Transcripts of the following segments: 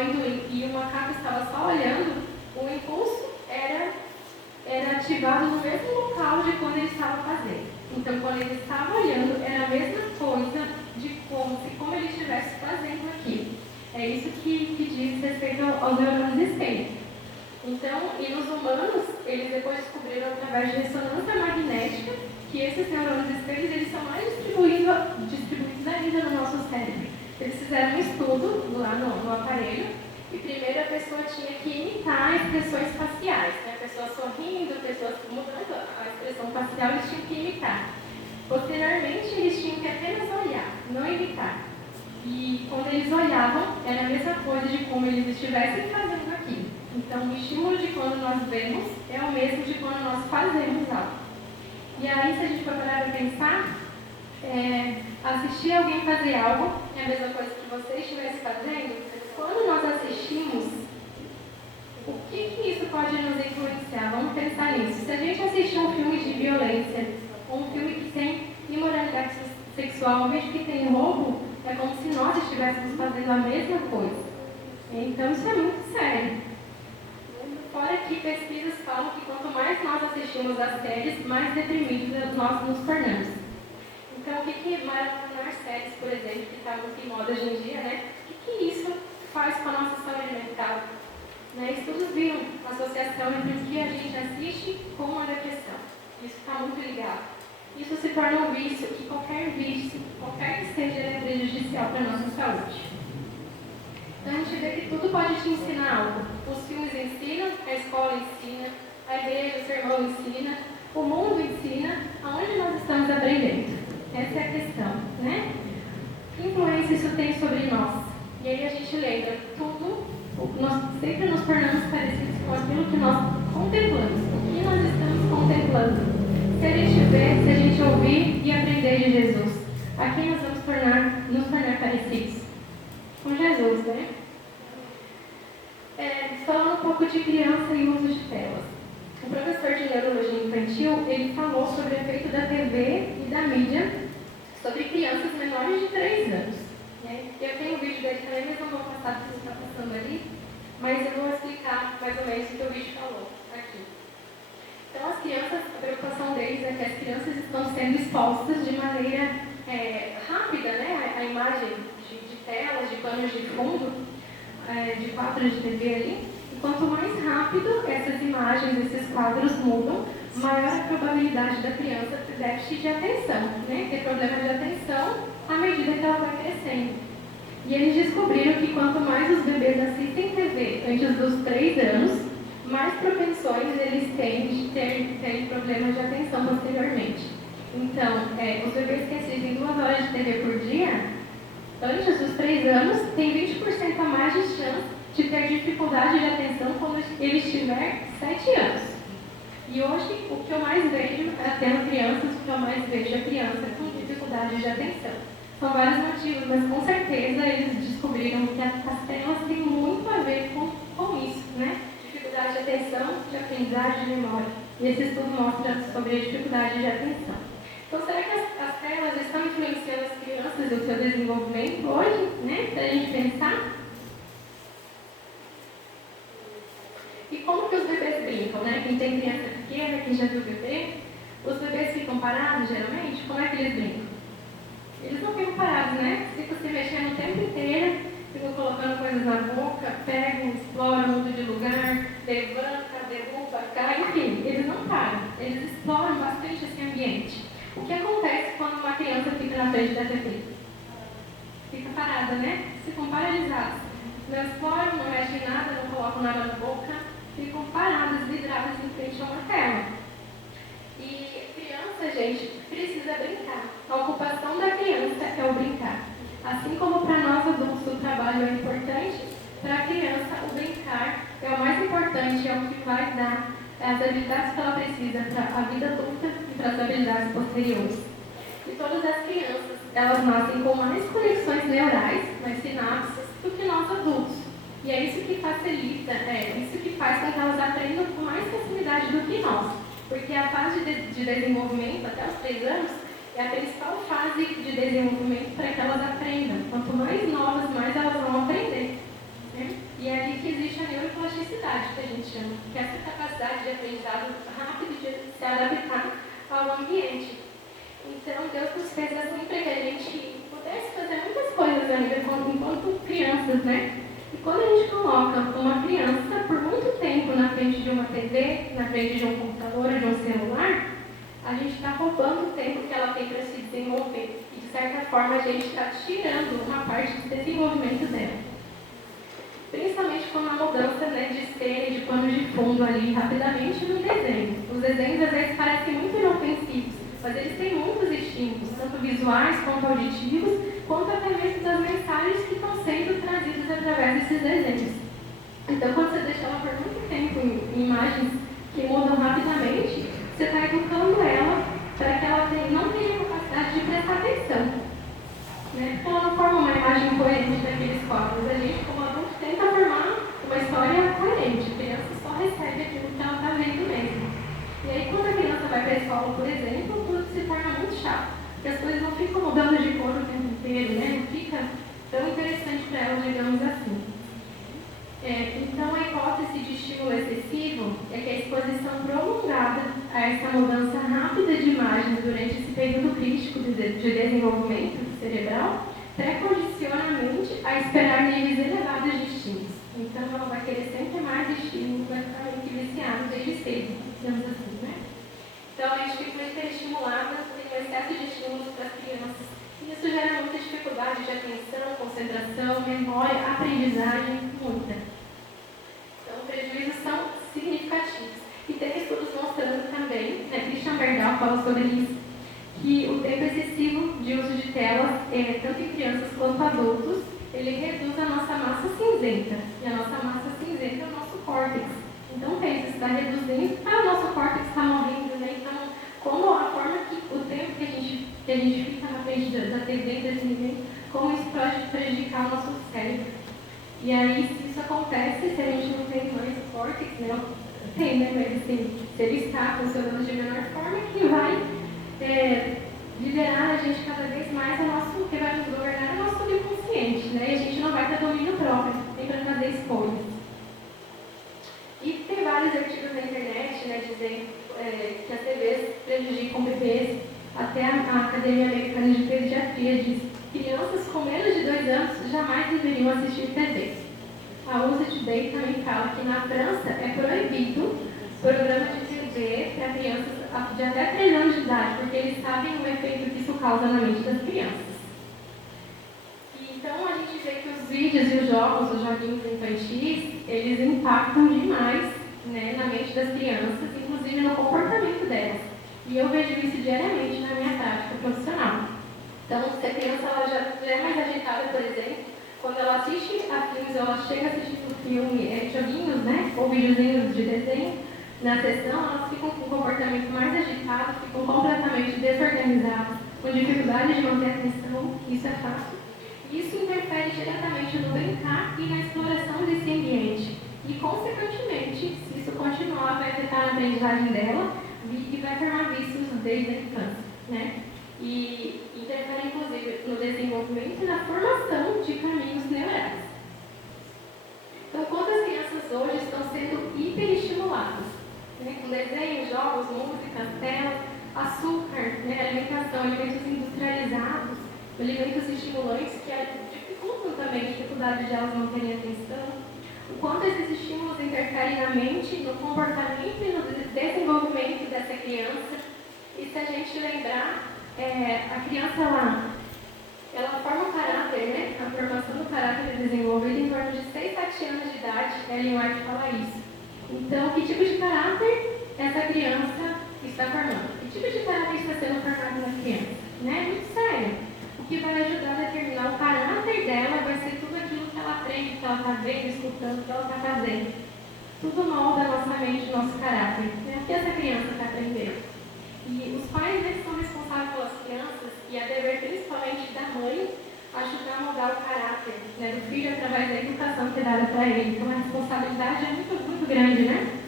amendoim e o macaco estava só olhando, o impulso era ativado no mesmo local de quando ele estava fazendo. Então, quando ele estava olhando, era a mesma coisa de como ele estivesse fazendo aquilo. É isso que diz respeito aos neurônios espelho. Então, e nos humanos, eles depois descobriram através de ressonância magnética que esses neurônios espelhos eles são mais distribuídos ainda no nosso cérebro. Eles fizeram um estudo lá no aparelho e primeiro a pessoa tinha que imitar expressões faciais, né? A pessoa sorrindo, pessoas mudando a expressão facial, eles tinham que imitar. Posteriormente, eles tinham que apenas olhar, não imitar. E quando eles olhavam, era a mesma coisa de como eles estivessem fazendo aquilo. Então, o estímulo de quando nós vemos é o mesmo de quando nós fazemos algo. E aí, se a gente for parar para pensar, assistir alguém fazer algo é a mesma coisa que você estivesse fazendo. Quando nós assistimos, o que isso pode nos influenciar? Vamos pensar nisso. Se a gente assistir um filme de violência, ou um filme que tem imoralidade sexual, mesmo que tem roubo, é como se nós estivéssemos fazendo a mesma coisa. Então, isso é muito sério. Fora que pesquisas falam que quanto mais nós assistimos às séries, mais deprimidos nós nos tornamos. Então, o que maratonar séries, por exemplo, que está muito em moda hoje em dia, né? O que isso faz com a nossa saúde mental? Né? Estudos viram a associação entre o que a gente assiste com a depressão. Isso está muito ligado. Isso se torna um vício, que qualquer vício, qualquer que seja, é prejudicial para a nossa saúde. Então, a gente vê que tudo pode te ensinar algo. Os filmes ensinam, a escola ensina, a igreja, o sermão ensina, o mundo ensina, aonde nós estamos aprendendo. Essa é a questão, né? Que influência isso tem sobre nós? E aí a gente lembra, nós sempre nos tornamos parecidos com aquilo que nós contemplamos. O que nós estamos contemplando? Se a gente ver, se a gente ouvir e aprender de Jesus, a quem nós vamos nos tornar parecidos? Com Jesus, né? Falando um pouco de criança e uso de telas. O professor de neurologia infantil, ele falou sobre o efeito da TV e da mídia sobre crianças menores de 3 anos. Né? Eu tenho um vídeo dele também, mas não vou passar porque está passando ali, mas eu vou explicar mais ou menos o que o vídeo falou aqui. Então, as crianças, a preocupação deles é que as crianças estão sendo expostas de maneira rápida, né? A imagem de telas, de panos de fundo, de quadros de TV ali. E quanto mais rápido essas imagens, esses quadros mudam, maior a probabilidade da criança ter déficit de atenção, né? Ter problema de atenção à medida que ela vai crescendo. E eles descobriram que quanto mais os bebês assistem TV antes dos 3 anos, mais propensões eles têm de terem problemas de atenção posteriormente. Então, os bebês que assistem 2 horas de TV por dia, antes dos 3 anos, têm 20% a mais de chance de ter dificuldade de atenção quando ele tiver 7 anos. E hoje, o que eu mais vejo, tendo crianças, o que eu mais vejo é criança com dificuldade de atenção. São vários motivos, mas com certeza eles descobriram que as telas têm muito a ver com isso, né? Dificuldade de atenção, de aprendizagem, de memória. E esse estudo mostra sobre a dificuldade de atenção. Então, será que as telas estão influenciando as crianças e o seu desenvolvimento hoje, né? Para a gente pensar? E como que os bebês brincam, né? Quem tem criança pequena, quem já viu bebê, os bebês ficam parados, geralmente? Como é que eles brincam? Eles não ficam parados, né? Ficam se mexendo o tempo inteiro, ficam colocando coisas na boca, pegam, exploram, mudam de lugar, levanta, derruba, cai, enfim, eles não param. Eles exploram bastante esse ambiente. O que acontece quando uma criança fica na frente da TV? Fica parada, né? Ficam paralisados. Não exploram, não mexem em nada, não colocam nada na boca, ficam paradas, vidradas em frente a uma tela. E criança, gente, precisa brincar. A ocupação da criança é o brincar. Assim como para nós adultos o trabalho é importante, para a criança o brincar é o mais importante, é o que vai dar as habilidades que ela precisa para a vida adulta e para as habilidades posteriores. E todas as crianças, elas nascem com mais conexões neurais, mais sinapses, do que nós adultos. E é isso que facilita, isso que faz com que elas aprendam com mais facilidade do que nós. Porque a fase de desenvolvimento, até os 3 anos, é a principal fase de desenvolvimento para que elas aprendam. Quanto mais novas, mais elas vão aprender. Né? adaptabilidade, que a gente chama, que é essa capacidade de aprendizado rápido de se adaptar ao ambiente. Então, Deus nos fez assim para que a gente pudesse fazer muitas coisas ainda enquanto crianças, né? E quando a gente coloca uma criança por muito tempo na frente de uma TV, na frente de um computador, de um celular, a gente está roubando o tempo que ela tem para se desenvolver. E, de certa forma, a gente está tirando uma parte do desenvolvimento dela. Principalmente com a mudança, né, de cena e de pano de fundo ali rapidamente no desenho. Os desenhos às vezes parecem muito inofensivos, mas eles têm muitos estímulos, tanto visuais quanto auditivos, quanto até mesmo das mensagens que estão sendo trazidas através desses desenhos. Então, quando você deixa ela por muito tempo em imagens que mudam rapidamente, você está educando ela para que ela não tenha capacidade de prestar atenção. Né? Ela não forma uma imagem coerente daqueles quadros. A gente, como adulto, tenta formar uma história coerente. A criança só recebe aquilo que ela está vendo mesmo. E aí, quando a criança vai para a escola, por exemplo, tudo se torna muito chato. Porque as coisas não ficam mudando de cor o tempo inteiro, né? Não fica tão interessante para ela, digamos assim. Então, a hipótese de estímulo excessivo é que a exposição prolongada a essa mudança rápida de imagens durante esse período crítico de desenvolvimento cerebral pré-condiciona a mente a esperar níveis elevados de estímulos. Então, ela vai querer sempre mais estímulos, vai ficar meio que viciada desde cedo, digamos assim, né? Então, a gente fica hiperestimulada, tem um excesso de estímulos para as crianças. E isso gera muita dificuldade de atenção, concentração, memória, aprendizagem, muita. Então, prejuízos são significativos. E tem estudos mostrando também, né, Christian Berdahl fala sobre isso, que o tempo excessivo de uso de telas, tanto em crianças quanto adultos, ele reduz a nossa massa cinzenta. E a nossa massa cinzenta é o nosso córtex. Então, pensa, está reduzindo, o nosso córtex está morrendo, né? Então, como a forma que o tempo que a gente fica na frente da TV, desse nível, como isso pode prejudicar o nosso cérebro. E aí, se isso acontece, se a gente não tem mais o córtex, né? Tem, né? Mas assim, se ele está funcionando de menor forma, que vai liderar a gente cada vez mais que vai nos governar o nosso subconsciente, né? E a gente não vai ter domínio próprio, nem para fazer escolhas. E tem vários artigos na internet, né, dizendo que as TVs prejudicam bebês. Até a Academia Americana de Pediatria diz que crianças com menos de 2 anos jamais deveriam assistir TV. A USA Today também fala que na França é proibido programa de TV para crianças de até 3 anos de idade, porque eles sabem o efeito que isso causa na mente das crianças. Então, a gente vê que os vídeos e os jogos, os joguinhos infantis, eles impactam demais, né, na mente das crianças, inclusive no comportamento delas. E eu vejo isso diariamente na minha prática profissional. Então, se a criança ela já é mais agitada, por exemplo, quando ela assiste a filmes, ela chega assistindo filme, joguinhos, né, ou videozinhos de desenho, na sessão, elas ficam com um comportamento mais agitado, ficam completamente desorganizadas, com dificuldade de manter a atenção, isso é fácil. Isso interfere diretamente no brincar e na exploração desse ambiente. E, consequentemente, se isso continuar, vai afetar a aprendizagem dela e vai formar vícios desde a infância, né? E interfere, inclusive, no desenvolvimento e na formação de caminhos neurais. Então, quantas crianças hoje estão sendo hiperestimuladas? Né? Com desenhos, jogos, músicas, telas, açúcar, né? Alimentação, alimentos industrializados, alimentos estimulantes que dificultam também a dificuldade de elas manterem a atenção. O quanto esses estímulos interferem na mente, no comportamento e no desenvolvimento dessa criança. E se a gente lembrar, a criança ela forma um caráter, né? A formação do caráter é desenvolvida em torno de 6, 7 anos de idade. Ellen White fala isso. Então, que tipo de caráter essa criança está formando? Que tipo de caráter está sendo formado na criança? Né? Muito sério. O que vai ajudar a determinar o caráter dela vai ser tudo aquilo que ela aprende, que ela está vendo, escutando, que ela está fazendo. Tudo molda a nossa mente, o nosso caráter. Né? O que essa criança está aprendendo? E os pais, eles são responsáveis pelas crianças e é dever principalmente da mãe ajudar a mudar o caráter, né, do filho através da educação que é dada para ele. Então a responsabilidade é muito, muito grande, né?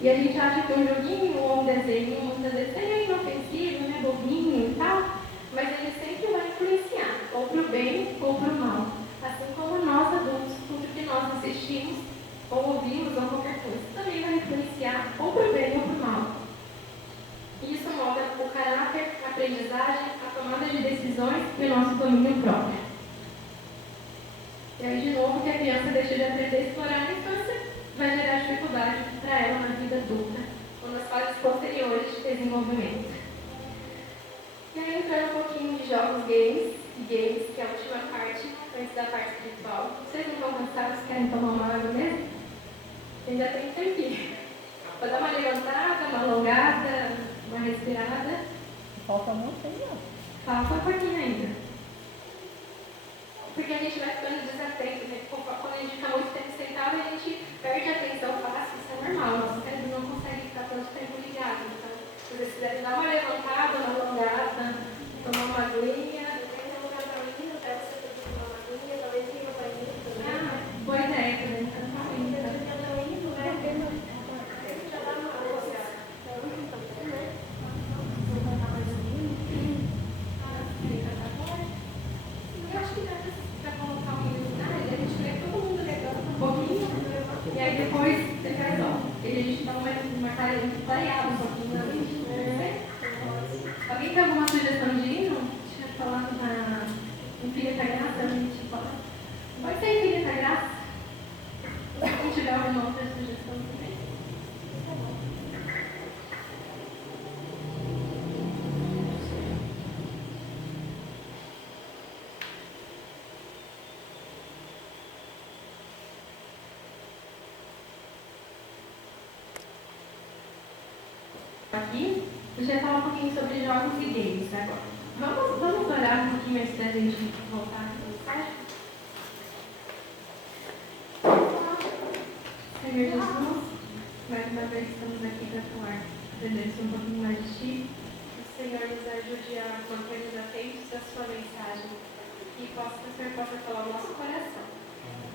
E a gente acha que um joguinho ou um desenho, muitas vezes é inofensivo, né, bobinho e tal, mas ele sempre vai influenciar, ou para o bem ou para o mal. Assim como nós adultos, tudo que nós assistimos ou ouvimos, ou qualquer coisa, também vai influenciar ou para o bem ou para o mal. Isso molda o caráter, a aprendizagem, a tomada de decisões e o nosso domínio próprio. E aí, de novo, que a criança deixa de aprender a explorar a infância, vai gerar dificuldade para ela na vida adulta, ou nas fases posteriores de desenvolvimento. E aí, entrando um pouquinho de jogos games, que é a última parte, antes da parte espiritual. Vocês não estão cansados? Querem tomar uma água mesmo? Ainda tem tempinho. Vou dar uma levantada, uma alongada, uma respirada. Falta muito aí, ó. Falta um pouquinho ainda. Porque a gente vai ficando desatento, né? Quando a gente fica muito tempo sentado, a gente perde a atenção fácil, isso é normal. Nosso cérebro não consegue ficar tanto tempo ligado. Então, se vocês quiserem dar uma levantada, uma alongada, tomar uma aguinha. Boa ideia também. Eu acho que dá para colocar um minuto, né? A gente vê todo mundo levando um pouquinho, e aí depois você faz, ó. E a gente dá uma clareada um pouquinho na mente, né? Alguém tem alguma sugestão de hino? Tinha falado na Infinita Graça, a gente fala. Pode ser Infinita Graça? Se não tiver alguma outra sugestão também. Aqui, eu já falar um pouquinho sobre jogos e games agora. Vamos orar um pouquinho antes da gente voltar à mensagem? Senhor Jesus, mais uma vez estamos aqui para falar, aprender um pouquinho mais de Ti. Que o Senhor nos ajude a manter-nos atentos à Sua mensagem e que o Senhor possa falar o nosso coração.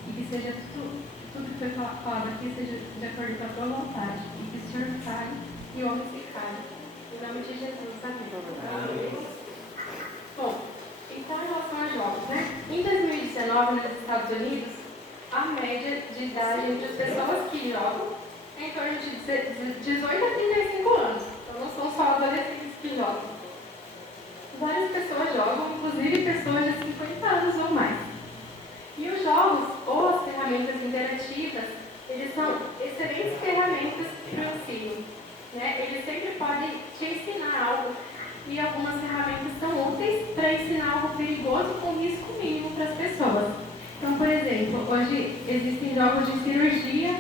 E que seja tudo que foi falado aqui seja de acordo com a Tua vontade. E que o Senhor fale e o homem se cale. Em nome de Jesus, amém. Bom, então em relação a jogos, né? Em 2019, nos Estados Unidos, a média de idade entre as pessoas que jogam é em torno de 18 a 35 anos. Então não são só adolescentes que jogam. Várias pessoas jogam, inclusive pessoas de 50 anos ou mais. E os jogos, ou as ferramentas interativas, eles são excelentes ferramentas para o ensino. Né? Eles sempre podem te ensinar algo. E algumas ferramentas são úteis para ensinar algo perigoso com risco mínimo para as pessoas. Então, por exemplo, hoje existem jogos de cirurgia,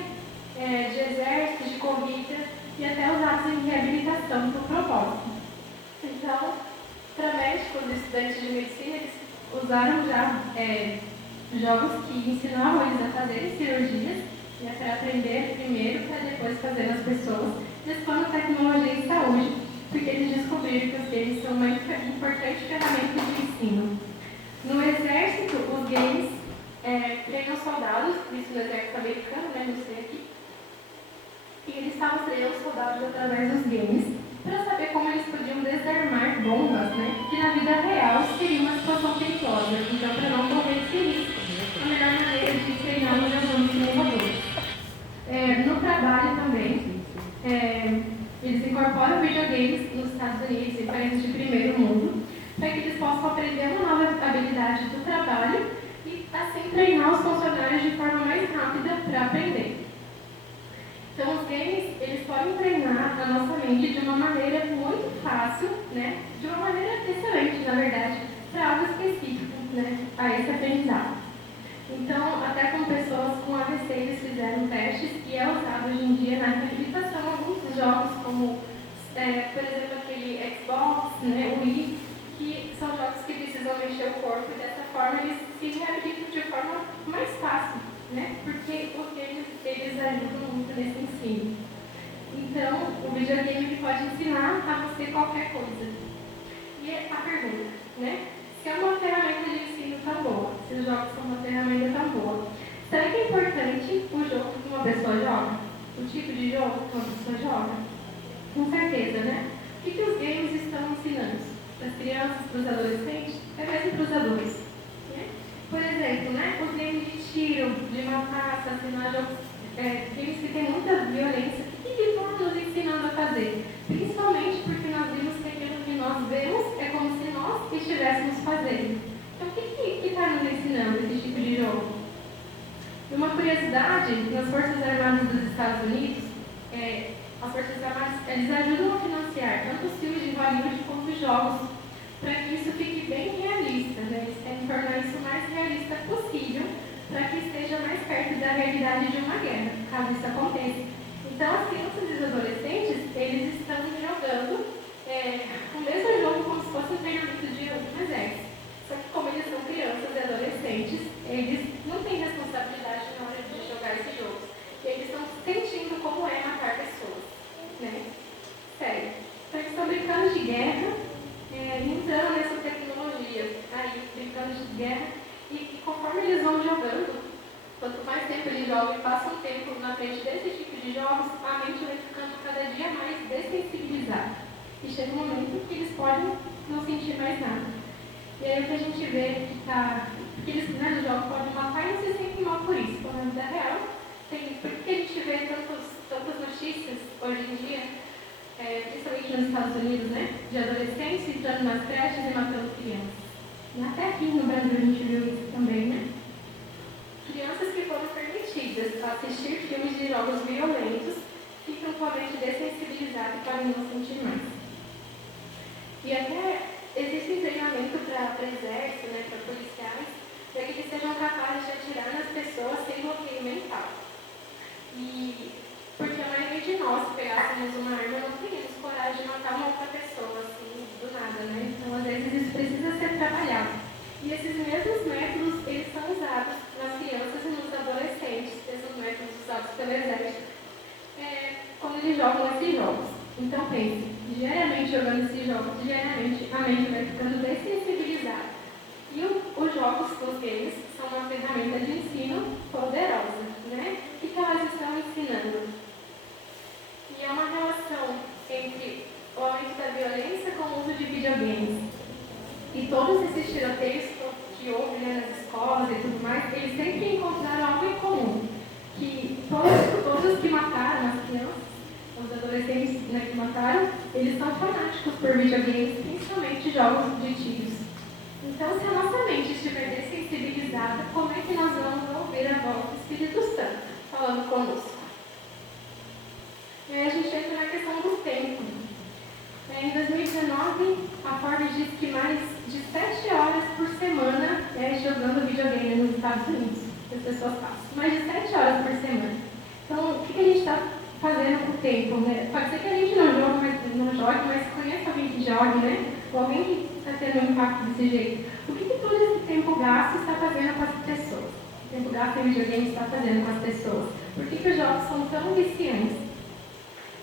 de exército, de corrida e até usados em reabilitação por propósito. Então, para médicos e estudantes de medicina, eles usaram já jogos que ensinavam eles a fazerem cirurgias, né, para aprender primeiro, para depois fazer nas pessoas, expondo tecnologia e saúde, porque eles descobriram que os games são uma importante ferramenta de ensino. No exército, os games treinam soldados, isso no exército americano, né, não sei aqui, e eles estavam treinando soldados através dos games para saber como eles podiam desarmar bombas, né, que na vida real seria uma situação perigosa. Então, para não correr esse risco, a melhor maneira de treinar os alunos simuladores. No trabalho também, eles incorporam videogames nos Estados Unidos, em países de primeiro mundo, para que eles possam aprender uma nova habilidade do trabalho e assim treinar os funcionários de forma mais rápida para aprender. Então, os games, eles podem treinar a nossa mente de uma maneira muito fácil, né? De uma maneira excelente, na verdade, para algo específico, né? A esse aprendizado. Então, até com pessoas com AVC, eles fizeram testes e é usado hoje em dia na reabilitação alguns jogos como, por exemplo, aquele Xbox, né, o Wii, que são jogos que precisam mexer o corpo e dessa forma eles se reabilitam de forma mais fácil, né? Porque os games, eles ajudam muito nesse ensino. Então, o videogame ele pode ensinar a você qualquer coisa. E a pergunta, né? Se é uma ferramenta de ensino tão boa, se os jogos são uma ferramenta tão boa, será que é importante o jogo que uma pessoa joga? O tipo de jogo que uma pessoa joga? Com certeza, né? O que os games estão ensinando? Para as crianças, para os adolescentes, até mesmo para os adultos. Né? Por exemplo, né? Os games de tiro, de matar, assassinar, jogos filmes que têm muita violência, o que eles estão nos ensinando a fazer? Principalmente porque nós vimos que aquilo que nós vemos é como se nós estivéssemos fazendo. Então, o que está nos ensinando esse tipo de jogo? Uma curiosidade, nas Forças Armadas dos Estados Unidos, as Forças Armadas, eles ajudam a financiar tanto os filmes de Hollywood como os jogos, para que isso fique bem realista, né? Eles querem tornar isso o mais realista possível, para que esteja mais perto da realidade de uma guerra, caso isso aconteça. Então, as crianças e os adolescentes, eles estão jogando o mesmo jogo como se fosse um treinamento de um exército. Só que como eles são crianças e adolescentes, eles não têm responsabilidade na hora de jogar esse jogo. E eles estão sentindo como é matar pessoas, né? Sério. Então, eles estão brincando de guerra, entrando nessa tecnologia, aí, brincando de guerra, e conforme eles vão jogando, quanto mais tempo eles jogam e passam um tempo na frente desse tipo de jogos, a mente vai ficando cada dia mais dessensibilizada. E chega um momento que eles podem não sentir mais nada. E aí o que a gente vê que eles, né, no jogo podem matar e não se sentem mal por isso. Quando na vida real, por que a gente vê tantas notícias hoje em dia, principalmente nos Estados Unidos, né, de adolescentes entrando nas creches e matando crianças? E até aqui no Brasil a gente viu isso também, né? Crianças que foram permitidas a assistir filmes de jogos violentos ficam com a mente dessensibilizada e podem não sentir mais. E até existe treinamento para exército, né, para policiais, para que eles sejam capazes de atirar nas pessoas sem bloqueio mental. E porque a maioria de nós, se pegássemos uma arma, não teríamos coragem de matar uma outra pessoa, assim, do nada, né? Então, às vezes, isso precisa ser trabalhado. E esses mesmos métodos, eles são usados nas crianças e nos adolescentes, esses métodos usados pelo exército, quando eles jogam esses jogos. Então, pense, diariamente jogando esses jogos, diariamente a mente vai ficando dessensibilizada. E os jogos, os games, são uma ferramenta de ensino poderosa, né? O que elas estão ensinando? E é uma relação entre o aumento da violência com o uso de videogames. E todos esses tiroteios que houve, né, nas escolas e tudo mais, eles sempre encontraram algo em comum. Que todos os que mataram as crianças, os adolescentes, né, que mataram, eles são fanáticos por videogames, principalmente jogos de tiros. Então, se a nossa mente estiver dessensibilizada, como é que nós vamos ouvir a voz do Espírito Santo falando conosco? E aí a gente entra na questão do tempo. Em 2019, a Forbes diz que mais de 7 horas por semana jogando videogame nos Estados Unidos. As pessoas passam. Mais de 7 horas por semana. Então, o que a gente está fazendo com o tempo? Né? Pode ser que a gente não jogue, mas conheça alguém que jogue, né? Ou alguém que está tendo um impacto desse jeito. O que todo esse tempo gasto está fazendo com as pessoas? O tempo gasto em videogame está fazendo com as pessoas? Por que os jogos são tão viciantes?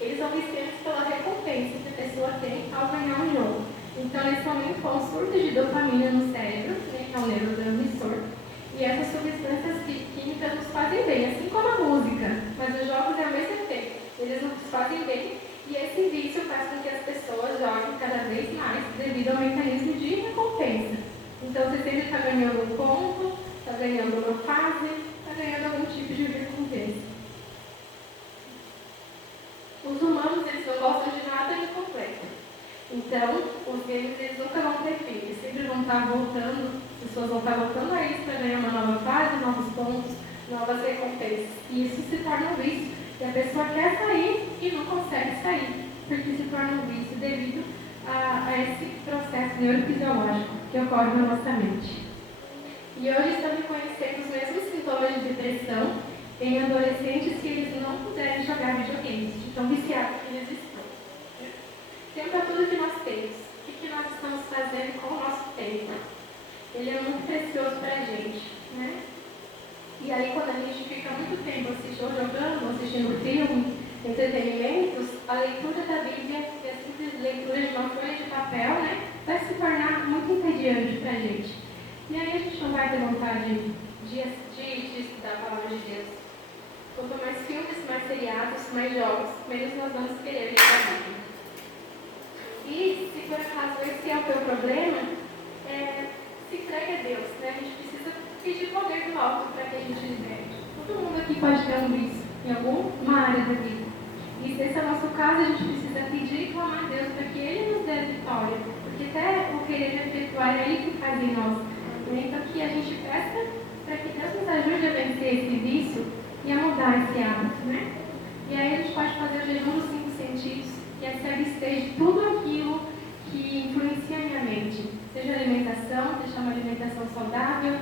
Eles são viciantes pela recompensa que a pessoa tem ao ganhar um jogo. Então, nesse momento, há um surto de dopamina no cérebro, né, que é o neurotransmissor, e essas substâncias químicas nos fazem bem, assim como a música, mas os jogos é o mesmo efeito, eles nos fazem bem, e esse vício faz com que as pessoas joguem cada vez mais devido ao mecanismo de recompensa. Então, você sempre está ganhando um ponto, está ganhando uma fase, está ganhando algum tipo de recompensa. Os humanos, eles não gostam de nada incompleto. Então, os games, eles nunca vão ter fim. Eles sempre vão estar voltando, as pessoas vão estar voltando a isso para ganhar uma nova fase, novos pontos, novas recompensas. E isso se torna um vício. E a pessoa quer sair e não consegue sair, porque se torna um vício devido a esse processo neurofisiológico que ocorre na nossa mente. E hoje estamos conhecendo os mesmos sintomas de depressão em adolescentes que eles não puderem jogar videogames, de tão viciados que eles estão. Tempo é tudo que nós temos. O que nós estamos fazendo com o nosso tempo? Ele é muito precioso para a gente, né? E aí, quando a gente fica muito tempo jogando, assistindo filme, entretenimentos, a leitura da Bíblia e a simples leitura de uma folha de papel, né, vai se tornar muito entediante para a gente. E aí a gente não vai ter vontade de estudar a palavra de Deus. Quanto mais filmes, mais seriados, mais jogos, menos nós vamos querer ler a Bíblia. E, se por acaso esse é o teu problema, se entregue a Deus, né? A gente precisa pedir poder do alto para que a gente liberte. Todo mundo aqui pode ter um vício. em alguma área da vida. E se esse é o nosso caso, a gente precisa pedir e clamar a Deus para que Ele nos dê a vitória, porque até o querer efetuar é Ele que faz em nós. Então que a gente peça para que Deus nos ajude a vencer esse vício e a mudar esse hábito, né? E aí a gente pode fazer o jejum dos 5 sentidos, que é se abster de tudo aquilo que influencia a minha mente. Seja alimentação, deixar uma alimentação saudável,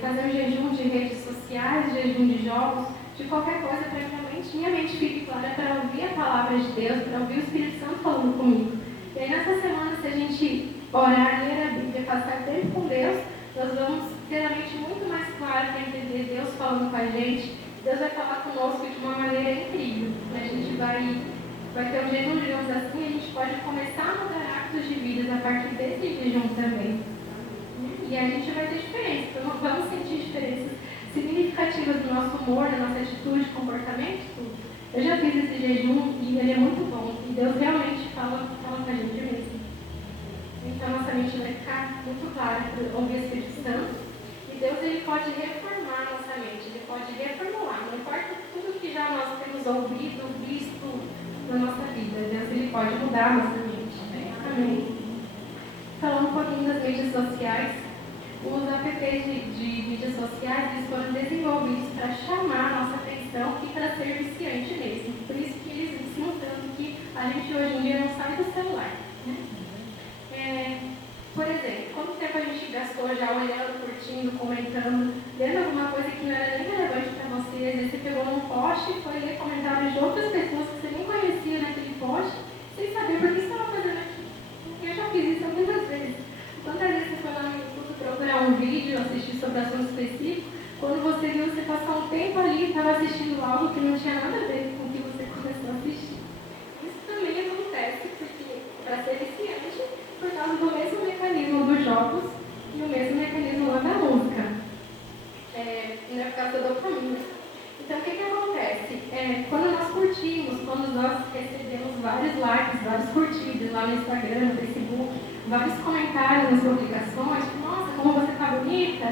fazer um jejum de redes sociais, jejum de jogos, de qualquer coisa para que minha mente fique clara para ouvir a palavra de Deus, para ouvir o Espírito Santo falando comigo. E aí nessa semana, se a gente orar, ler a Bíblia, passar tempo com Deus, nós vamos ter a mente muito mais clara para entender Deus falando com a gente. Deus vai falar conosco de uma maneira incrível. A gente vai ter um jejum, digamos assim, a gente pode começar a mudar hábitos de vida a partir desse jejum também. E a gente vai ter diferença. Então, nós vamos sentir diferenças significativas no nosso humor, na nossa atitude, comportamento, tudo. Eu já fiz esse jejum e ele é muito bom. E Deus realmente fala com a gente mesmo. Então, nossa mente vai ficar muito clara para ouvir o Espírito Santo. E Deus, ele pode reformar a nossa mente, ele pode reformular. Não importa tudo que já nós temos ouvido, visto na nossa vida. Deus, ele pode mudar a nossa mente. Amém. Falando um pouquinho das mídias sociais, os apps de mídias sociais eles foram desenvolvidos para chamar a nossa atenção e para ser viciante mesmo. Por isso que eles ensinam tanto que a gente hoje em dia não sai do celular. Né? Por exemplo, quanto tempo a gente gastou já olhando, curtindo, comentando, vendo alguma coisa que não era nem relevante para você? Às vezes você pegou num post e foi ler comentários de outras pessoas que você nem conhecia naquele post, sem saber por que você estava fazendo aquilo. Eu já fiz isso muitas vezes. Quantas vezes você foi lá no YouTube procurar um vídeo, assistir sobre assunto específico, quando você viu, você passou um tempo ali e estava assistindo algo que não tinha nada a ver com o que você começou a assistir. Isso também acontece para ser viciante por causa do mesmo mecanismo dos jogos e o mesmo mecanismo lá da música. Não é por causa da dopamina. Então, o que acontece? Quando nós curtimos, quando nós recebemos vários likes, vários curtidas lá no Instagram, no Facebook, vários comentários nas publicações, nossa, como você está bonita,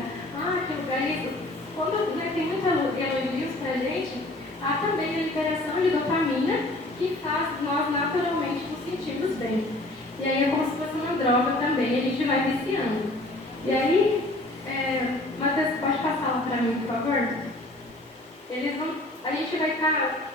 que lugar é isso. Quando tem muitos elogios para a gente, há também a liberação de dopamina que faz nós naturalmente nos sentirmos bem. E aí é como se fosse uma droga também, a gente vai viciando. E aí, Matheus, pode passar lá para mim, por favor? A gente vai estar...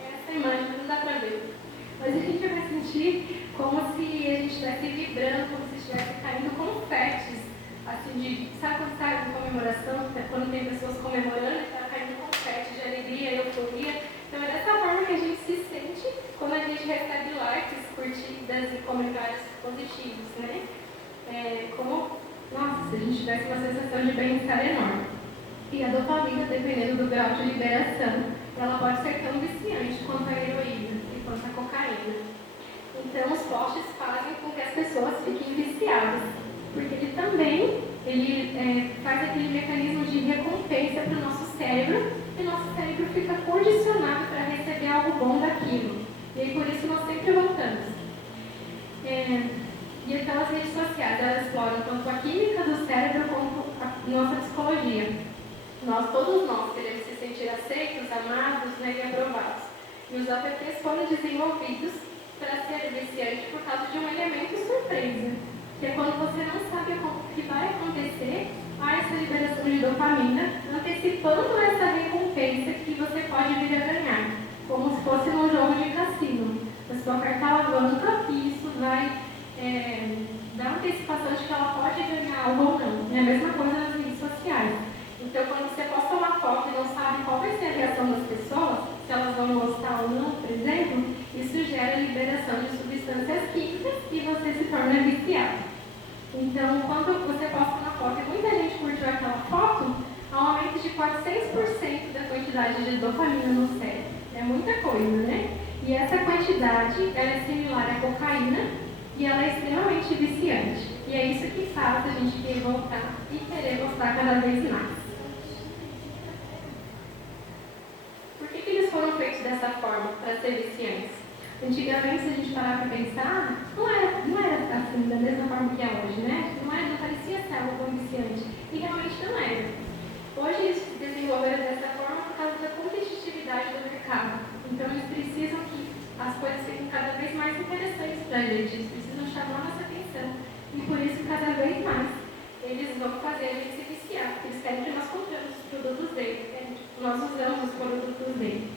Essa imagem não dá para ver. Mas a gente vai sentir como se a gente estivesse vibrando, como se estivesse caindo confetes. Assim, sabe quando está em comemoração, quando tem pessoas comemorando, está caindo confetes de alegria, euforia. Então é dessa forma que a gente se sente quando a gente recebe likes, curtidas e comentários positivos, né? Nossa, se a gente tivesse uma sensação de bem-estar enorme. E a dopamina, dependendo do grau de liberação, ela pode ser tão viciante quanto a heroína e quanto a cocaína. Então, os posts fazem com que as pessoas fiquem viciadas, porque ele também faz aquele mecanismo de recompensa para o nosso cérebro, e o nosso cérebro fica condicionado para receber algo bom daquilo. E aí, por isso, nós sempre voltamos. E aquelas redes sociais, elas exploram tanto a química do cérebro quanto a nossa psicologia. Todos nós queremos se sentir aceitos, amados, né, e aprovados. E os apps foram desenvolvidos para ser viciante por causa de um elemento surpresa, que é quando você não sabe o que vai acontecer, há essa liberação de dopamina, antecipando essa recompensa que você pode vir a ganhar, como se fosse num jogo de cassino. A sua carta alavanca e isso vai dar antecipação de que ela pode ganhar algo ou não. É a mesma coisa nas redes sociais. Então, quando você posta uma foto e não sabe qual vai ser a reação das pessoas, se elas vão gostar ou não, por exemplo, isso gera liberação de substâncias químicas e você se torna viciado. Então, quando você posta uma foto e muita gente curtiu aquela foto, há um aumento de 400% da quantidade de dopamina no cérebro. É muita coisa, né? E essa quantidade, ela é similar à cocaína e ela é extremamente viciante. E é isso que faz a gente querer voltar e querer gostar cada vez mais. Por que eles foram feitos dessa forma, para ser viciantes? Antigamente, se a gente parar para pensar, não era assim, da mesma forma que é hoje, né? Não parecia ser algo tão viciante. E realmente não era. Hoje eles desenvolveram nós usamos os produtos dele.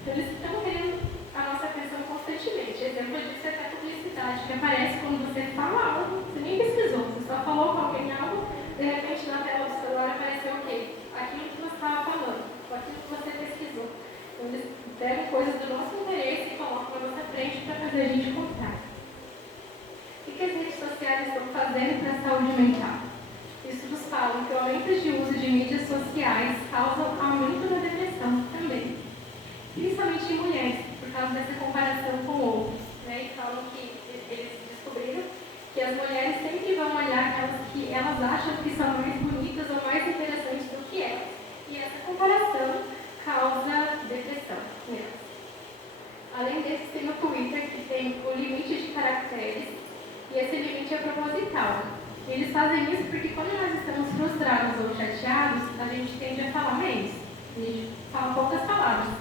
Então, eles estão querendo a nossa atenção constantemente. Exemplo disso é até a publicidade, que aparece quando você fala algo, você nem pesquisou, você só falou com alguém algo, de repente na tela do celular apareceu o quê? Aquilo que você estava falando, aquilo que você pesquisou. Então, eles pegam coisas do nosso interesse e colocam na nossa frente para fazer a gente comprar. O que as redes sociais estão fazendo para a saúde mental? Estudos falam que o aumento de uso de mídias sociais causa aumento da depressão também, principalmente em mulheres, por causa dessa comparação com outros. Né? E falam que eles descobriram que as mulheres sempre vão olhar aquelas que elas acham que são mais bonitas ou mais interessantes do que elas. E essa comparação causa depressão nelas. Além desse, tem o Twitter, que tem o limite de caracteres, e esse limite é proposital. Eles fazem isso porque quando nós estamos frustrados ou chateados, a gente tende a falar menos. A gente fala poucas palavras.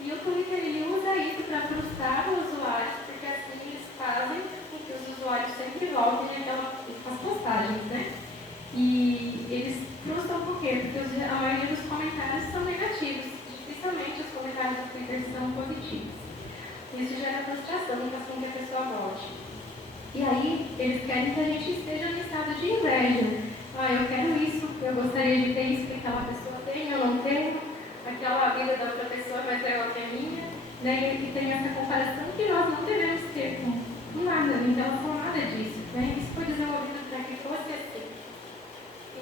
E o Twitter ele usa isso para frustrar os usuários, porque assim eles fazem com que os usuários sempre voltem às postagens, né? E eles frustram por quê? Porque a maioria dos comentários são negativos. Dificilmente os comentários do Twitter são positivos. Isso gera frustração, faz com que a pessoa volte. E aí, eles querem que a gente esteja no estado de inveja. Ah, eu quero isso, eu gostaria de ter isso que aquela pessoa tem, eu não tenho. Aquela vida da outra pessoa é mais legal que a minha. Né? E tem essa comparação que nós não devemos ter com nada, em relação a nada disso. Né? Isso foi desenvolvido para que fosse assim.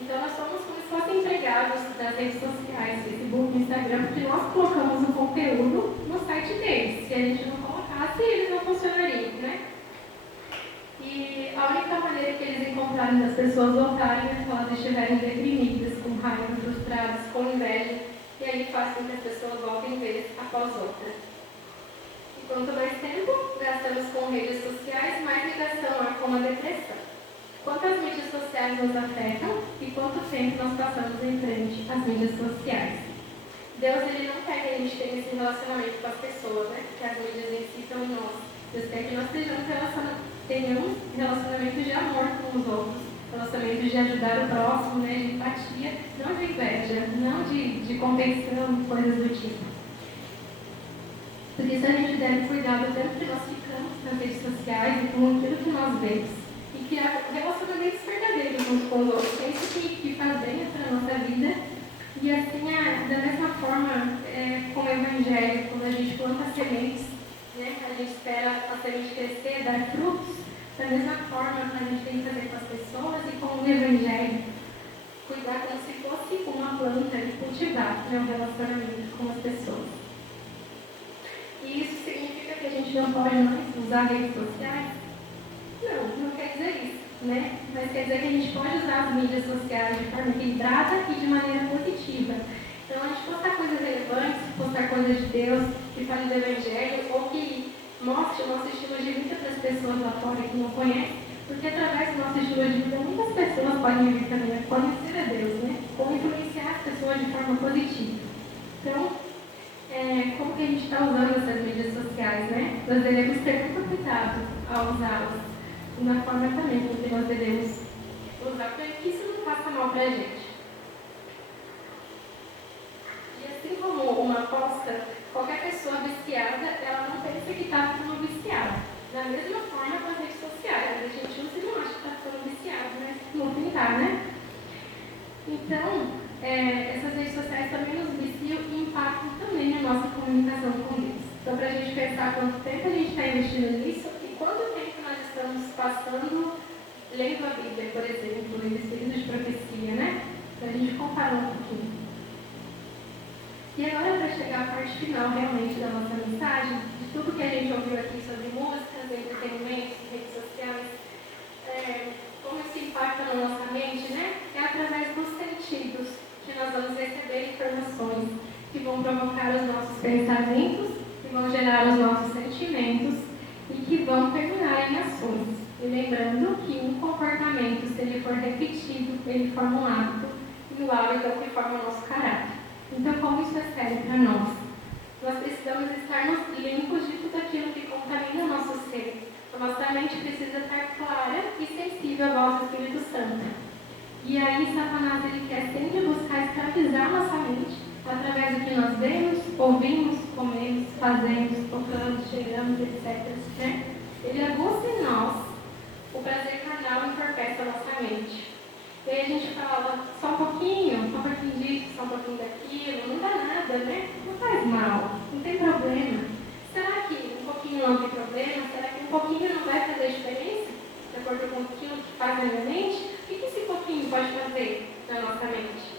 Então, nós somos como se fossem empregados das redes sociais, Facebook, Instagram, porque nós colocamos o conteúdo no site deles. Se a gente não colocasse, eles não funcionariam, né? E a única maneira que eles encontraram das pessoas voltarem é quando elas estiverem deprimidas, com raiva, frustradas, com inveja, e aí faz com que as pessoas voltem vez após outra. E quanto mais tempo gastamos com redes sociais, mais ligação há com a depressão. Quanto as mídias sociais nos afetam e quanto tempo nós passamos em frente às mídias sociais. Deus ele não quer que a gente tenha esse relacionamento com as pessoas, né? Que as mídias incitam em nós. Deus quer que nós tenhamos relacionamentos de amor com os outros, relacionamentos de ajudar o próximo, né? De empatia, não de inveja, não de competição, coisas do tipo. Por isso a gente deve cuidar do tempo que nós ficamos nas redes sociais e com aquilo que nós vemos. E criar relacionamentos verdadeiros uns com os outros. É isso que faz bem para a nossa vida. E assim, da mesma forma, com o Evangelho, quando a gente planta sementes, né, a gente espera a semente crescer, dar frutos, da mesma forma a gente tem que fazer com as pessoas e com o Evangelho. Cuidar como se fosse uma planta e cultivar, né, um relacionamento com as pessoas. E isso significa que a gente não pode mais usar redes sociais? Não quer dizer isso, né? Mas quer dizer que a gente pode usar as mídias sociais de forma equilibrada e de maneira positiva. Então, a gente postar coisas relevantes, postar coisas de Deus, que fale do Evangelho, ou que mostre o nosso estilo de vida para as pessoas lá fora que não conhecem, porque através do nosso estilo de vida, muitas pessoas podem vir também a conhecer a Deus, né? Ou influenciar as pessoas de forma positiva. Então, como que a gente está usando essas mídias sociais, né? Nós devemos ter muito cuidado ao usá-las. Uma forma também que nós devemos usar para que isso não faça mal para a gente. E assim como uma aposta, qualquer pessoa viciada, ela não pensa que está ficando viciada. Da mesma forma com as redes sociais, a gente usa e não acha que está ficando viciado, mas não pintar, né? Então, essas redes sociais também nos viciam e impactam também a nossa comunicação com Deus. Então, para a gente pensar quanto tempo a gente está investindo nisso e quanto tempo nós estamos passando lendo a Bíblia, por exemplo, lendo esse livro de profecia, né? Para a gente comparar um pouquinho. E agora, para chegar à parte final realmente da nossa mensagem, de tudo que a gente ouviu aqui sobre músicas, entretenimento, redes sociais, como isso impacta na nossa mente, né? É através dos sentidos que nós vamos receber informações que vão provocar os nossos pensamentos, que vão gerar os nossos sentimentos e que vão terminar em ações. E lembrando que um comportamento, se ele for repetido, ele forma um hábito, e o hábito é o que forma o nosso caráter. Então, como isso é sério para nós? Nós precisamos estarmos limpos de tudo aquilo que contamina o nosso ser. A nossa mente precisa estar clara e sensível à voz do Espírito Santo. E aí, Satanás ele quer sempre buscar escravizar nossa mente através do que ouvimos, comemos, fazemos, tocamos, cheiramos, etc. Né? Ele aguça em nós o prazer carnal entorpece a nossa mente. E aí a gente fala, só um pouquinho disso, só um pouquinho daquilo, não dá nada, né? Não faz mal, não tem problema. Será que um pouquinho não tem problema? Será que um pouquinho não vai fazer diferença? De acordo com aquilo que faz na minha mente? O que esse pouquinho pode fazer na nossa mente?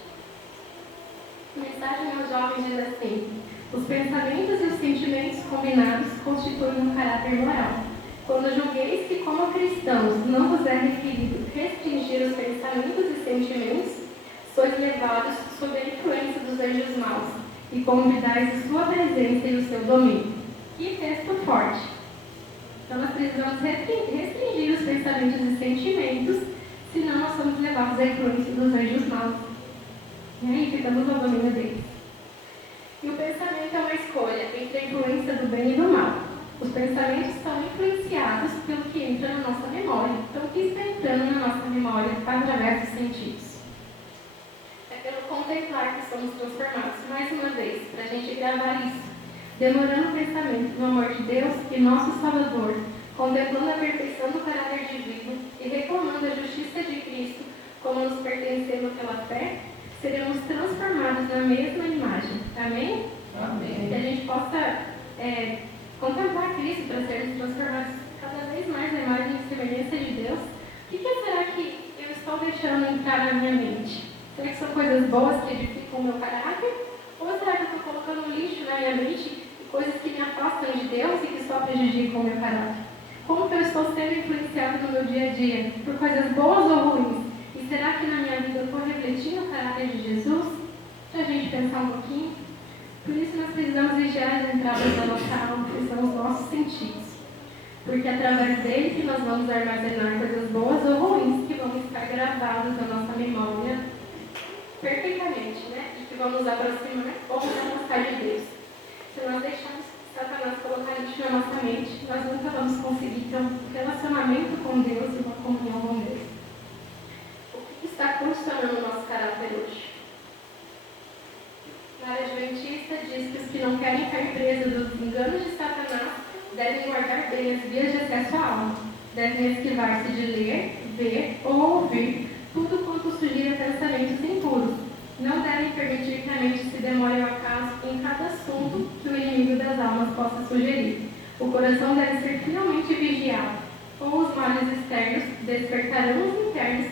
A mensagem aos jovens diz assim: os pensamentos e os sentimentos combinados constituem um caráter moral. Quando julgueis que, como cristãos, não vos é requerido restringir os pensamentos e sentimentos, sois levados sob a influência dos anjos maus e convidais a sua presença e o seu domínio. Que texto forte! Então, nós precisamos restringir os pensamentos e sentimentos, senão nós somos levados à influência dos anjos maus. E aí ficamos ao domínio deles. E o pensamento é uma escolha entre a influência do bem e do mal. Os pensamentos são influenciados pelo que entra na nossa memória. Então, o que está entrando na nossa memória através dos sentidos? É pelo contemplar que somos transformados. Mais uma vez, para a gente gravar isso. Demorando o pensamento no amor de Deus e nosso Salvador, contemplando a perfeição do caráter divino e reclamando a justiça de Cristo como nos pertencendo pela fé, seremos transformados na mesma imagem. Amém? Amém. Que a gente possa contemplar Cristo para sermos transformados cada vez mais na imagem e semelhança de Deus. O que será que eu estou deixando entrar na minha mente? Será que são coisas boas que edificam o meu caráter? Ou será que eu estou colocando lixo na minha mente e coisas que me afastam de Deus e que só prejudicam o meu caráter? Como que eu estou sendo influenciado no meu dia a dia? Por coisas boas ou ruins? E será que na minha vida eu estou refletindo o caráter de Jesus? Para a gente pensar um pouquinho. Por isso nós precisamos vigiar as entradas da nossa alma, que são os nossos sentidos. Porque é através dele que nós vamos armazenar coisas boas ou ruins que vão estar gravadas na nossa memória perfeitamente, né? E que vão nos aproximar ou nos afastar de Deus. Se nós deixarmos Satanás colocar lixo na nossa mente, nós nunca vamos conseguir ter um relacionamento com Deus e uma comunhão com Deus. O que está condicionando o nosso caráter hoje? A área adventista diz que os que não querem cair presos dos enganos de Satanás devem guardar bem as vias de acesso à alma. Devem esquivar-se de ler, ver ou ouvir tudo quanto sugira pensamentos impuros. Não devem permitir que a mente se demore ao acaso em cada assunto que o inimigo das almas possa sugerir. O coração deve ser finalmente vigiado, ou os males externos despertarão os internos